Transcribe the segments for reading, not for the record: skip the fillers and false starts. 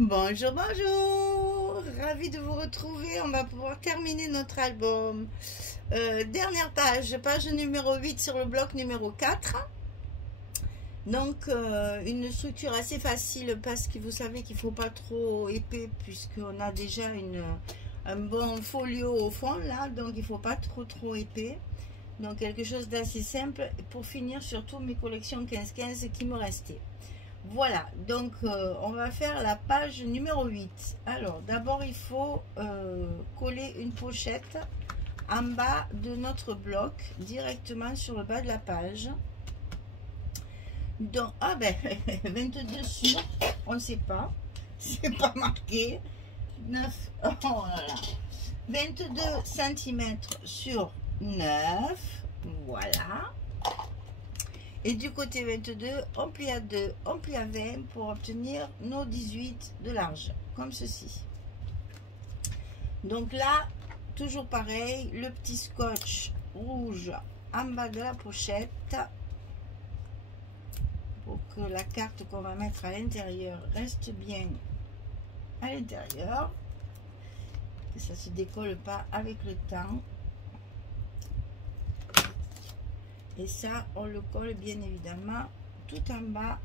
Bonjour, bonjour, ravi de vous retrouver. On va pouvoir terminer notre album. Dernière page, page numéro 8 sur le bloc numéro 4. Donc, une structure assez facile parce que vous savez qu'il ne faut pas trop épais puisqu'on a déjà un bon folio au fond là. Donc, il ne faut pas trop épais. Donc, quelque chose d'assez simple pour finir surtout mes collections 15-15 qui me restaient. Voilà, donc on va faire la page numéro 8. Alors, d'abord, il faut coller une pochette en bas de notre bloc, directement sur le bas de la page. Donc, ah ben, 22 sur, on ne sait pas, c'est pas marqué. 9, oh là là, 22 cm sur 9, voilà. Et du côté 22, on plie à 2, on plie à 20 pour obtenir nos 18 de large, comme ceci. Donc là, toujours pareil, le petit scotch rouge en bas de la pochette pour que la carte qu'on va mettre à l'intérieur reste bien à l'intérieur, que ça ne se décolle pas avec le temps. Et ça, on le colle bien évidemment tout en bas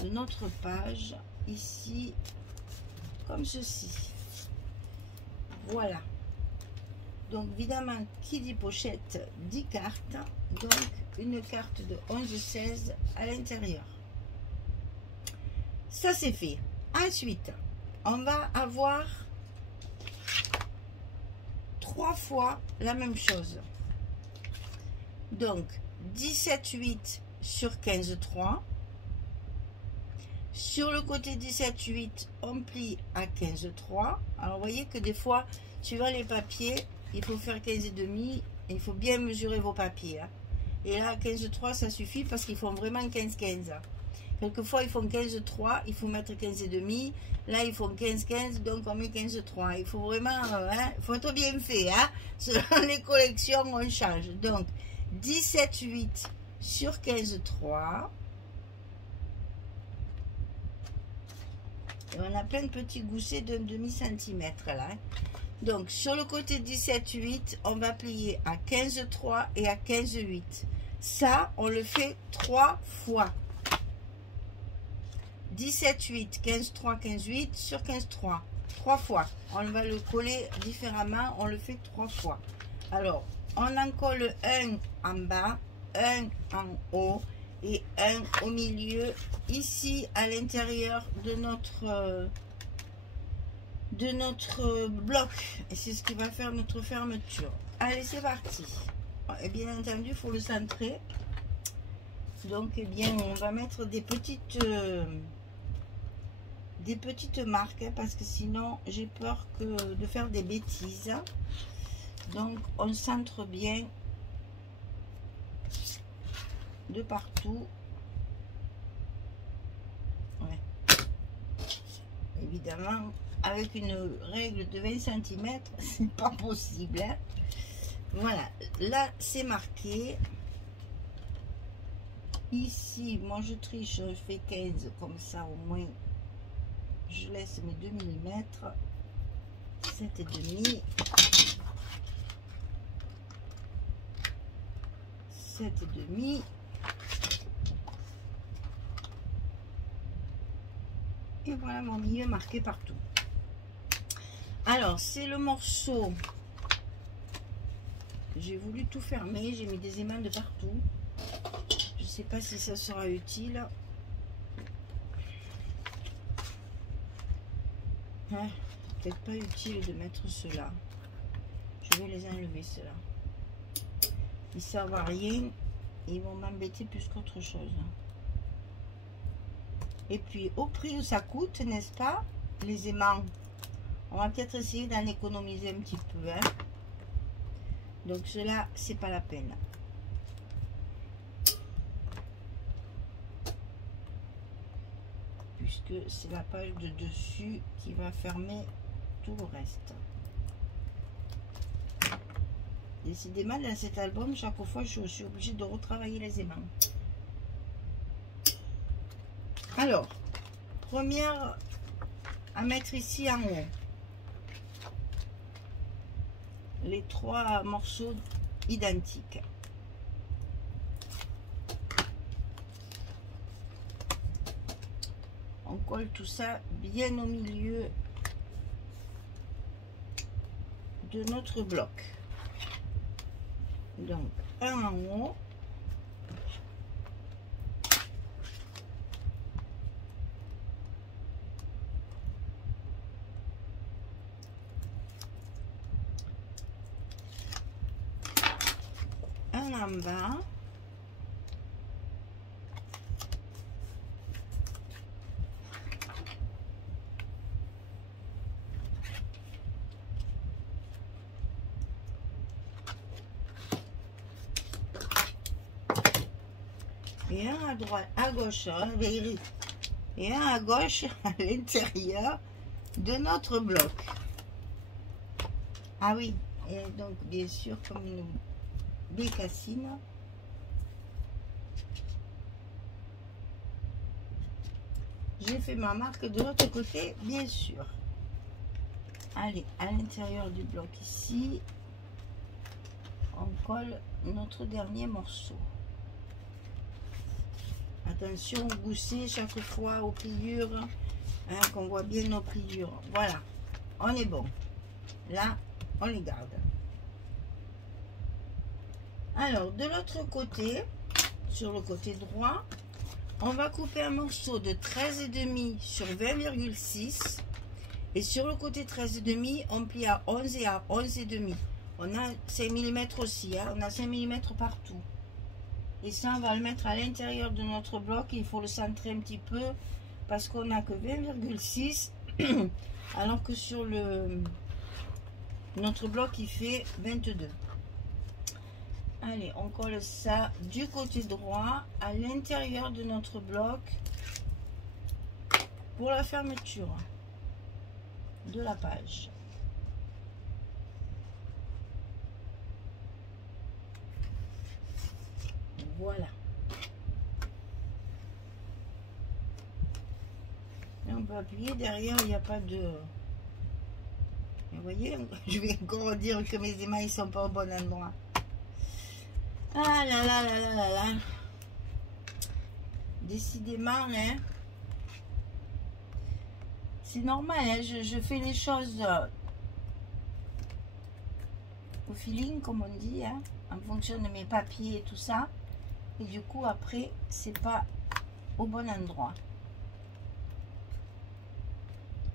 de notre page, ici, comme ceci. Voilà. Donc, évidemment, qui dit pochette, dit carte. Donc, une carte de 11-16 à l'intérieur. Ça, c'est fait. Ensuite, on va avoir 3 fois la même chose. Donc, 17,8 sur 15,3. Sur le côté 17,8, on plie à 15,3. Alors, vous voyez que des fois, suivant les papiers, il faut faire 15,5. Il faut bien mesurer vos papiers. Hein. Et là, 15,3, ça suffit parce qu'ils font vraiment 15,15. Quelquefois, ils font 15,3, il faut mettre 15,5. Là, ils font 15,15, donc on met 15,3. Il faut vraiment, hein, faut être bien fait. Hein. Selon les collections, on change. Donc, 17,8 sur 15,3. Et on a plein de petits goussets d'un demi-centimètre là. Donc, sur le côté 17,8, on va plier à 15,3 et à 15,8. Ça, on le fait 3 fois. 17,8, 15,3, 15,8 sur 15,3. 3 fois. On va le coller différemment. On le fait 3 fois. Alors, on en colle un en bas, un en haut et un au milieu, ici à l'intérieur de notre bloc. Et c'est ce qui va faire notre fermeture. Allez, c'est parti. Et bien entendu, il faut le centrer. Donc, eh bien, on va mettre des petites marques, hein, parce que sinon, j'ai peur de faire des bêtises. Donc, on centre bien de partout. Ouais. Évidemment, avec une règle de 20 cm, c'est pas possible. Hein. Voilà, là, c'est marqué. Ici, moi, je triche, je fais 15, comme ça, au moins, je laisse mes 2 mm. 7,5. 7,5. Et voilà mon milieu marqué partout. Alors, c'est le morceau. J'ai voulu tout fermer. J'ai mis des aimants de partout. Je ne sais pas si ça sera utile. Hein, peut-être pas utile de mettre cela. Je vais les enlever, cela. Ils ne servent à rien. Ils vont m'embêter plus qu'autre chose. Et puis, au prix où ça coûte, n'est-ce pas, les aimants, on va peut-être essayer d'en économiser un petit peu. Hein. Donc, cela, c'est pas la peine. Puisque c'est la page de dessus qui va fermer tout le reste. Décidément, dans cet album, chaque fois, je suis obligée de retravailler les aimants. Alors, première à mettre ici en haut. Les 3 morceaux identiques. On colle tout ça bien au milieu de notre bloc. Donc un en haut. Un en bas. Et un à droite, à gauche, et un à gauche à l'intérieur de notre bloc. Ah oui, et donc bien sûr comme une bécassine. J'ai fait ma marque de l'autre côté, bien sûr. Allez, à l'intérieur du bloc ici, on colle notre dernier morceau. Attention au gousset chaque fois aux pliures, hein, qu'on voit bien nos pliures. Voilà, on est bon. Là, on les garde. Alors, de l'autre côté, sur le côté droit, on va couper un morceau de 13,5 sur 20,6. Et sur le côté 13,5, on plie à 11 et à 11,5. On a 5 mm aussi, hein, on a 5 mm partout. Et ça, on va le mettre à l'intérieur de notre bloc. Il faut le centrer un petit peu parce qu'on n'a que 20,6 alors que sur notre bloc, il fait 22. Allez, on colle ça du côté droit à l'intérieur de notre bloc pour la fermeture de la page. Voilà. Et on peut appuyer derrière, il n'y a pas de... Vous voyez, je vais encore dire que mes émails ne sont pas au bon endroit. Ah là là là là là là. Décidément, hein. C'est normal, hein, je fais les choses au feeling, comme on dit, hein, en fonction de mes papiers et tout ça. Et du coup, après, c'est pas au bon endroit.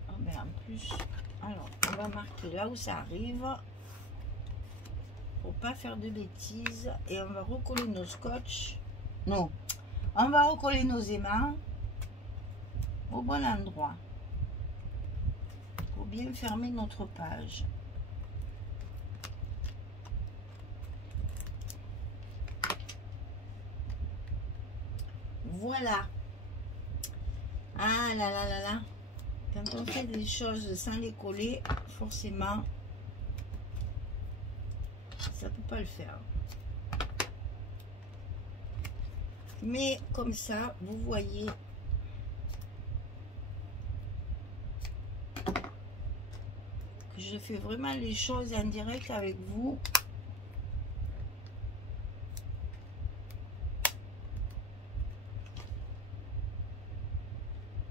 Ah ben, en plus, alors, on va marquer là où ça arrive. Pour pas faire de bêtises. Et on va recoller nos scotch. Non, on va recoller nos aimants au bon endroit. Pour bien fermer notre page. Voilà. Ah là là là là. Quand on fait des choses sans les coller, forcément, ça peut pas le faire. Mais comme ça, vous voyez que je fais vraiment les choses en direct avec vous.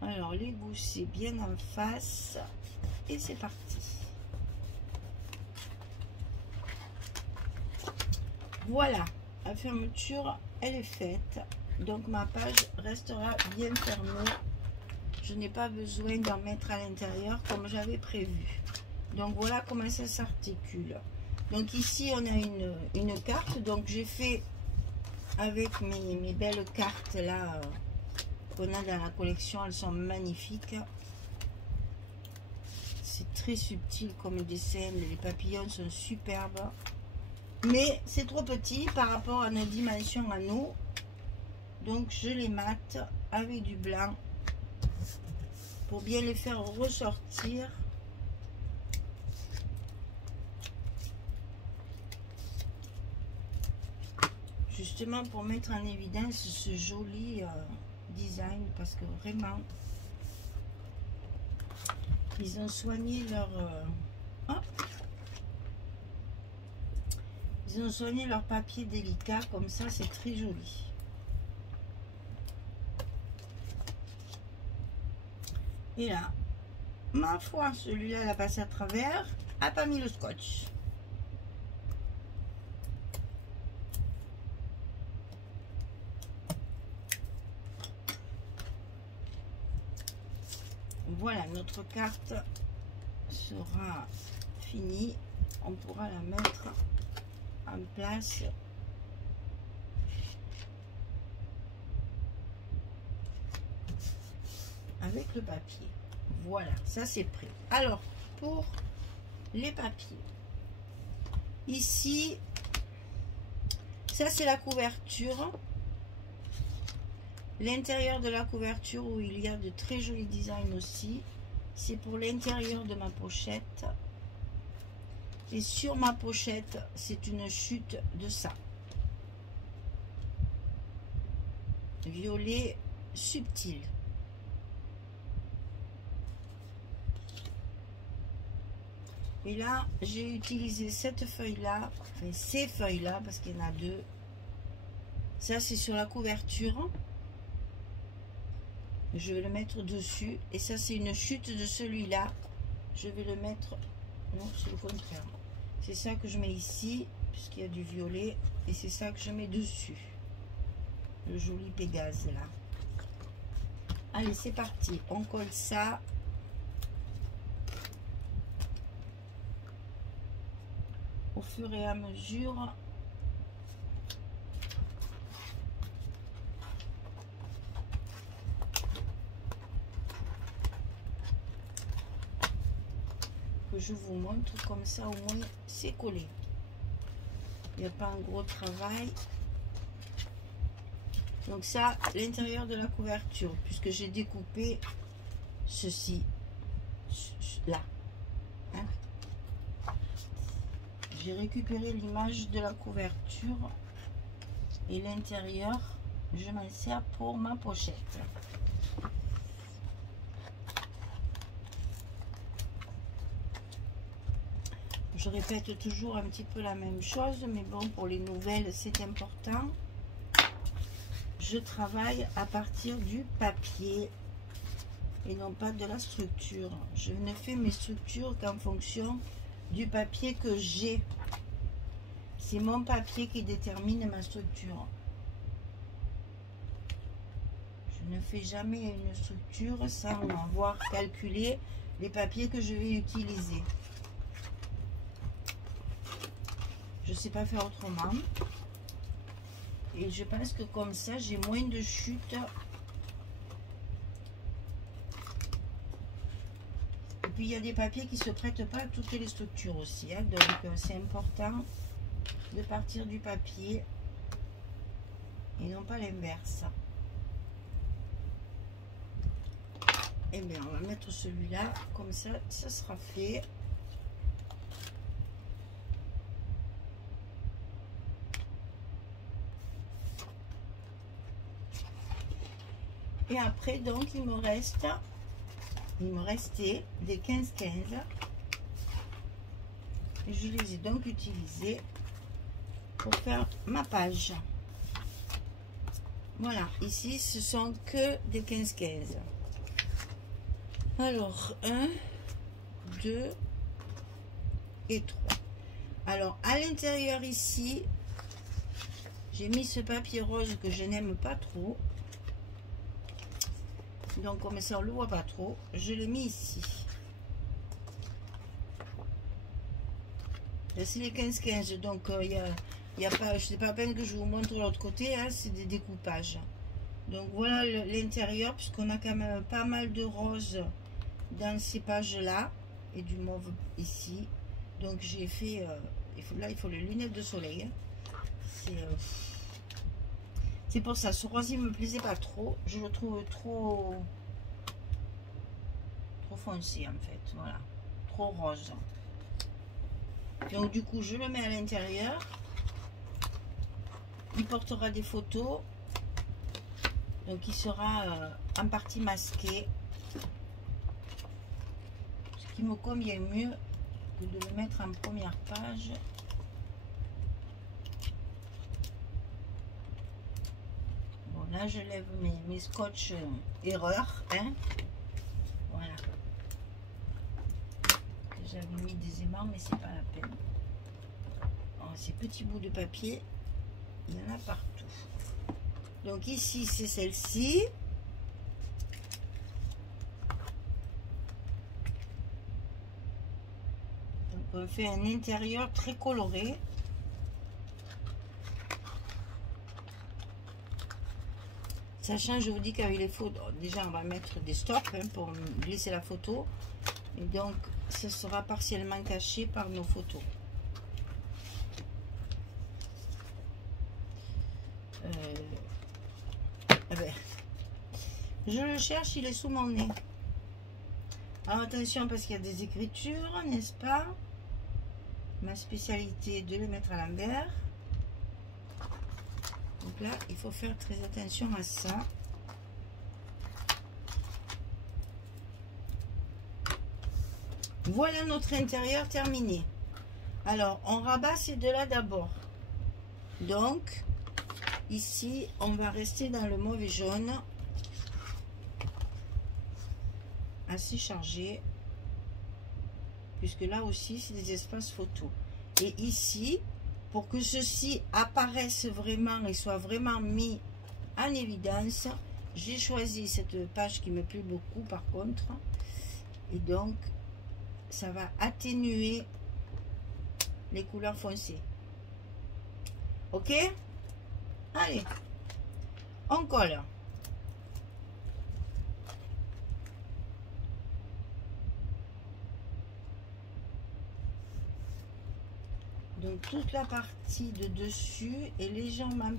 Alors les goussets bien en face et c'est parti. Voilà, la fermeture elle est faite, donc ma page restera bien fermée. Je n'ai pas besoin d'en mettre à l'intérieur comme j'avais prévu. Donc voilà comment ça s'articule. Donc ici on a une carte, donc j'ai fait avec mes belles cartes là qu'on a dans la collection, elles sont magnifiques. C'est très subtil comme dessin, les papillons sont superbes. Mais c'est trop petit par rapport à nos dimensions à nous. Donc je les mate avec du blanc pour bien les faire ressortir. Justement pour mettre en évidence ce joli design, parce que vraiment Ils ont soigné leur... hop. Ils ont soigné leur papier délicat, comme ça, c'est très joli. Et là, ma foi, celui-là, il a passé à travers, a pas mis le scotch. Voilà, notre carte sera finie. On pourra la mettre en place. Avec le papier. Voilà, ça c'est prêt. Alors, pour les papiers. Ici, ça c'est la couverture. L'intérieur de la couverture où il y a de très jolis designs aussi. C'est pour l'intérieur de ma pochette. Et sur ma pochette, c'est une chute de ça. Violet subtil. Et là, j'ai utilisé cette feuille-là, enfin ces feuilles-là, parce qu'il y en a deux. Ça, c'est sur la couverture. Je vais le mettre dessus. Et ça, c'est une chute de celui-là. Je vais le mettre... Non, c'est le contraire. C'est ça que je mets ici, puisqu'il y a du violet. Et c'est ça que je mets dessus. Le joli Pégase, là. Allez, c'est parti. On colle ça. Au fur et à mesure que je vous montre, comme ça au moins c'est collé. Il n'y a pas un gros travail. Donc ça, l'intérieur de la couverture, puisque j'ai découpé ceci là. Hein? J'ai récupéré l'image de la couverture et l'intérieur, je m'en sers pour ma pochette. Je répète toujours un petit peu la même chose, mais bon, pour les nouvelles, c'est important. Je travaille à partir du papier et non pas de la structure. Je ne fais mes structures qu'en fonction du papier que j'ai. C'est mon papier qui détermine ma structure. Je ne fais jamais une structure sans avoir calculé les papiers que je vais utiliser. Je ne sais pas faire autrement. Et je pense que comme ça, j'ai moins de chutes. Et puis, il y a des papiers qui ne se prêtent pas à toutes les structures aussi. Hein. Donc, c'est important de partir du papier et non pas l'inverse. Et bien, on va mettre celui-là. Comme ça, ça sera fait. Et après, donc, il me restait des 15-15. Je les ai donc utilisés pour faire ma page. Voilà, ici, ce sont que des 15-15. Alors, 1, 2 et 3. Alors, à l'intérieur ici, j'ai mis ce papier rose que je n'aime pas trop. Donc comme ça on ne le voit pas trop, je l'ai mis ici. C'est les 15-15, donc y a pas, c'est pas la peine que je vous montre l'autre côté, hein, c'est des découpages. Donc voilà l'intérieur, puisqu'on a quand même pas mal de rose dans ces pages là, et du mauve ici. Donc j'ai fait, là il faut les lunettes de soleil. Hein. C'est pour ça, ce rose il me plaisait pas trop, je le trouve trop foncé en fait, voilà, trop rose. Donc du coup je le mets à l'intérieur, il portera des photos, donc il sera en partie masqué. qui me convient mieux que de le mettre en première page. Bon, là, je lève mes scotch erreurs, hein. Voilà. J'avais mis des aimants, mais c'est pas la peine. Alors, ces petits bouts de papier, il y en a partout. Donc ici, c'est celle-ci. Donc on fait un intérieur très coloré. Sachant, je vous dis qu'avec les photos, déjà on va mettre des stops hein, pour glisser la photo. Et donc, ce sera partiellement caché par nos photos. Je le cherche, il est sous mon nez. Alors attention parce qu'il y a des écritures, n'est-ce pas? Ma spécialité est de le mettre à l'envers. Donc là, il faut faire très attention à ça. Voilà notre intérieur terminé. Alors, on rabat ces deux-là d'abord. Donc, ici, on va rester dans le mauve et jaune. Assez chargé. Puisque là aussi, c'est des espaces photos. Et ici, pour que ceci apparaisse vraiment et soit vraiment mis en évidence, j'ai choisi cette page qui me plaît beaucoup par contre. Et donc, ça va atténuer les couleurs foncées. Ok? Allez, on colle. Donc toute la partie de dessus est légèrement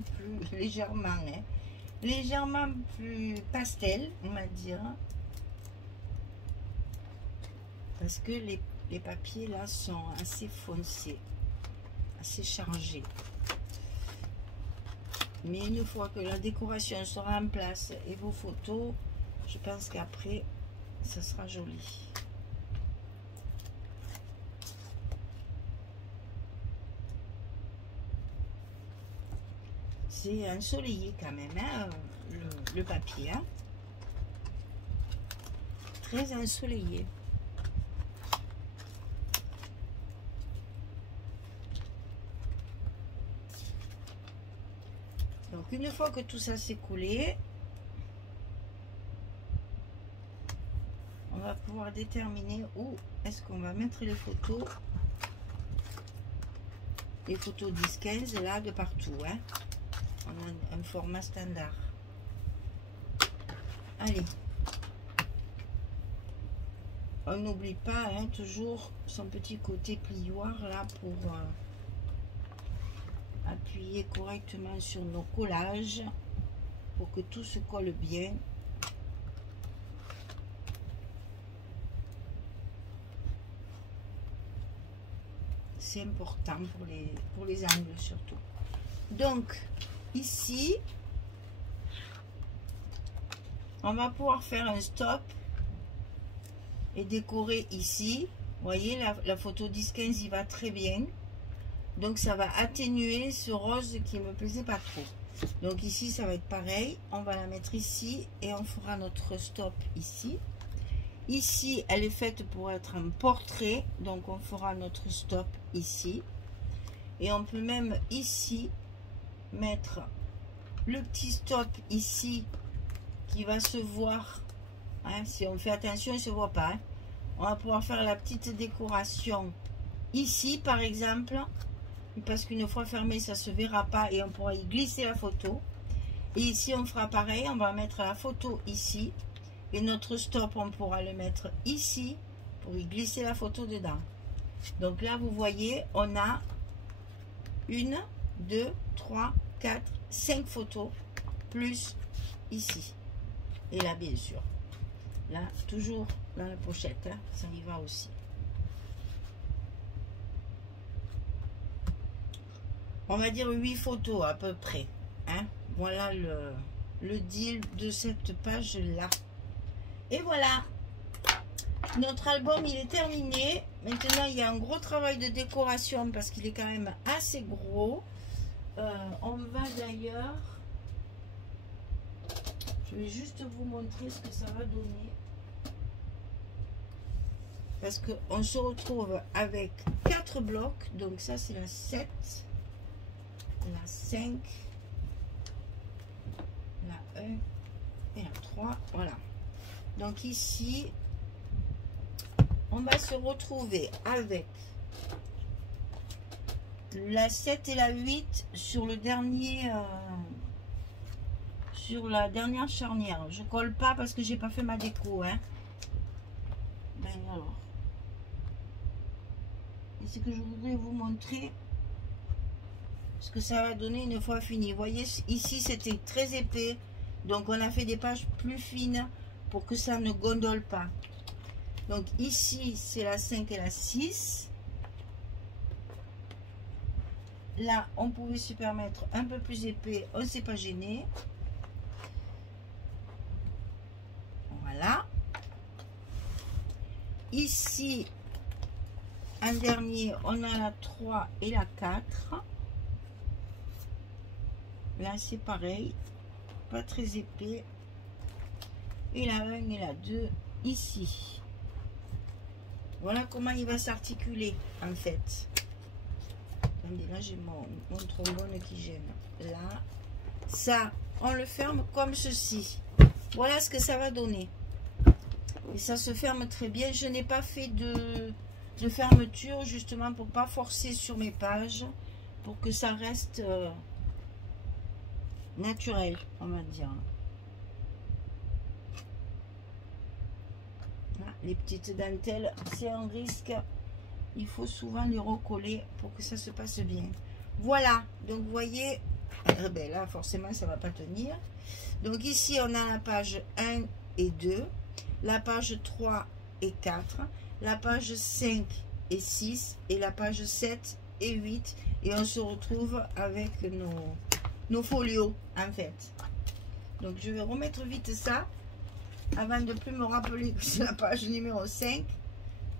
plus pastel, on va dire, parce que les papiers là sont assez foncés, assez chargés. Mais une fois que la décoration sera en place et vos photos, je pense qu'après ça sera joli. C'est ensoleillé quand même, hein, le papier. Hein. Très ensoleillé. Donc une fois que tout ça s'est coulé, on va pouvoir déterminer où est-ce qu'on va mettre les photos. Les photos 10-15 là de partout. Hein. On a un format standard. Allez. On n'oublie pas hein, toujours son petit côté plioir là pour appuyer correctement sur nos collages pour que tout se colle bien. C'est important pour les angles surtout. Donc ici, on va pouvoir faire un stop et décorer ici. Vous voyez, la photo 10-15, il va très bien. Donc, ça va atténuer ce rose qui me plaisait pas trop. Donc, ici, ça va être pareil. On va la mettre ici et on fera notre stop ici. Ici, elle est faite pour être un portrait. Donc, on fera notre stop ici. Et on peut même ici mettre le petit stop ici qui va se voir hein, si on fait attention il ne se voit pas hein. On va pouvoir faire la petite décoration ici par exemple parce qu'une fois fermé ça se verra pas et on pourra y glisser la photo et ici on fera pareil, on va mettre la photo ici et notre stop on pourra le mettre ici pour y glisser la photo dedans. Donc là vous voyez on a 1, 2, 3, 4, 5 photos, plus ici. Et là, bien sûr. Là, toujours dans la pochette, hein, ça y va aussi. On va dire 8 photos à peu près. Hein. Voilà le deal de cette page-là. Et voilà. Notre album, il est terminé. Maintenant, il y a un gros travail de décoration parce qu'il est quand même assez gros. On va d'ailleurs... Je vais juste vous montrer ce que ça va donner. Parce qu'on se retrouve avec 4 blocs. Donc ça, c'est la 7, la 5, la 1 et la 3. Voilà. Donc ici, on va se retrouver avec la 7 et la 8 sur le dernier... sur la dernière charnière. Je colle pas parce que j'ai pas fait ma déco, hein. Ben alors, et c'est que je voudrais vous montrer ce que ça va donner une fois fini. Vous voyez, ici c'était très épais, donc on a fait des pages plus fines pour que ça ne gondole pas. Donc ici c'est la 5 et la 6. Là on pouvait se permettre un peu plus épais, on ne s'est pas gêné. Voilà. Ici, un dernier, on a la 3 et la 4. Là, c'est pareil. Pas très épais. Et la 1 et la 2 ici. Voilà comment il va s'articuler, en fait. Attendez, là, j'ai mon trombone qui gêne. Là, ça, on le ferme comme ceci. Voilà ce que ça va donner. Et ça se ferme très bien. Je n'ai pas fait de fermeture justement pour pas forcer sur mes pages, pour que ça reste naturel, on va dire. Là, les petites dentelles, c'est un risque. Il faut souvent les recoller pour que ça se passe bien. Voilà. Donc vous voyez, ben là forcément ça va pas tenir. Donc ici on a la page 1 et 2, la page 3 et 4, la page 5 et 6 et la page 7 et 8, et on se retrouve avec nos folios en fait. Donc je vais remettre vite ça avant de plus me rappeler que c'est la page numéro 5,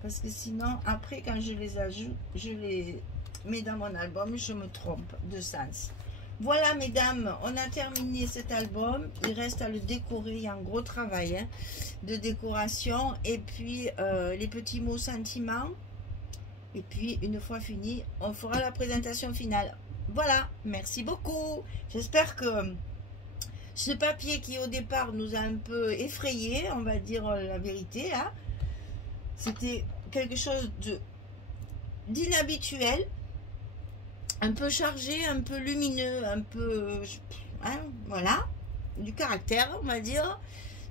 parce que sinon après quand je les ajoute, je les mets dans mon album, je me trompe de sens. Voilà mesdames, on a terminé cet album. Il reste à le décorer, il y a un gros travail hein, de décoration. Et puis les petits mots sentiments. Et puis une fois fini, on fera la présentation finale. Voilà, merci beaucoup. J'espère que ce papier qui au départ nous a un peu effrayé, on va dire la vérité. Hein, c'était quelque chose d'inhabituel. Un peu chargé, un peu lumineux, un peu, hein, voilà, du caractère, on va dire.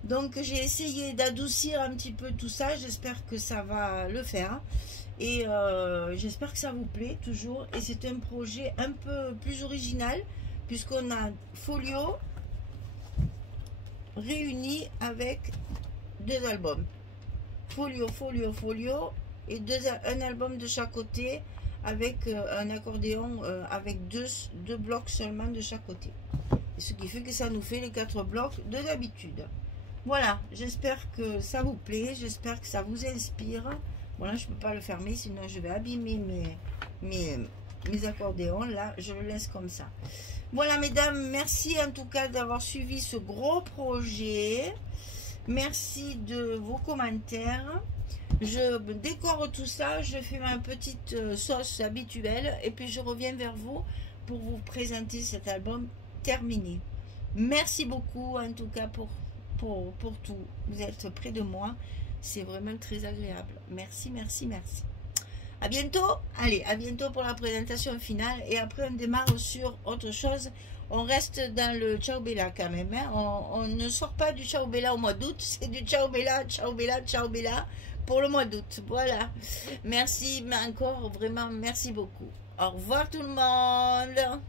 Donc, j'ai essayé d'adoucir un petit peu tout ça. J'espère que ça va le faire. Et j'espère que ça vous plaît toujours. Et c'est un projet un peu plus original, puisqu'on a folio réuni avec 2 albums. Folio, folio, folio. Et un album de chaque côté, avec un accordéon avec deux blocs seulement de chaque côté. Et ce qui fait que ça nous fait les 4 blocs de d'habitude. Voilà, j'espère que ça vous plaît, j'espère que ça vous inspire. Voilà, je ne peux pas le fermer, sinon je vais abîmer mes accordéons. Là, je le laisse comme ça. Voilà, mesdames, merci en tout cas d'avoir suivi ce gros projet. Merci de vos commentaires. Je décore tout ça, je fais ma petite sauce habituelle et puis je reviens vers vous pour vous présenter cet album terminé. Merci beaucoup en tout cas pour tout. Vous êtes près de moi, c'est vraiment très agréable. Merci, merci, merci. À bientôt. Allez, à bientôt pour la présentation finale et après on démarre sur autre chose. On reste dans le Ciao Bella quand même. Hein. On ne sort pas du Ciao Bella au mois d'août, c'est du Ciao Bella, Ciao Bella, Ciao Bella pour le mois d'août. Voilà. Merci, mais encore vraiment merci beaucoup. Au revoir tout le monde.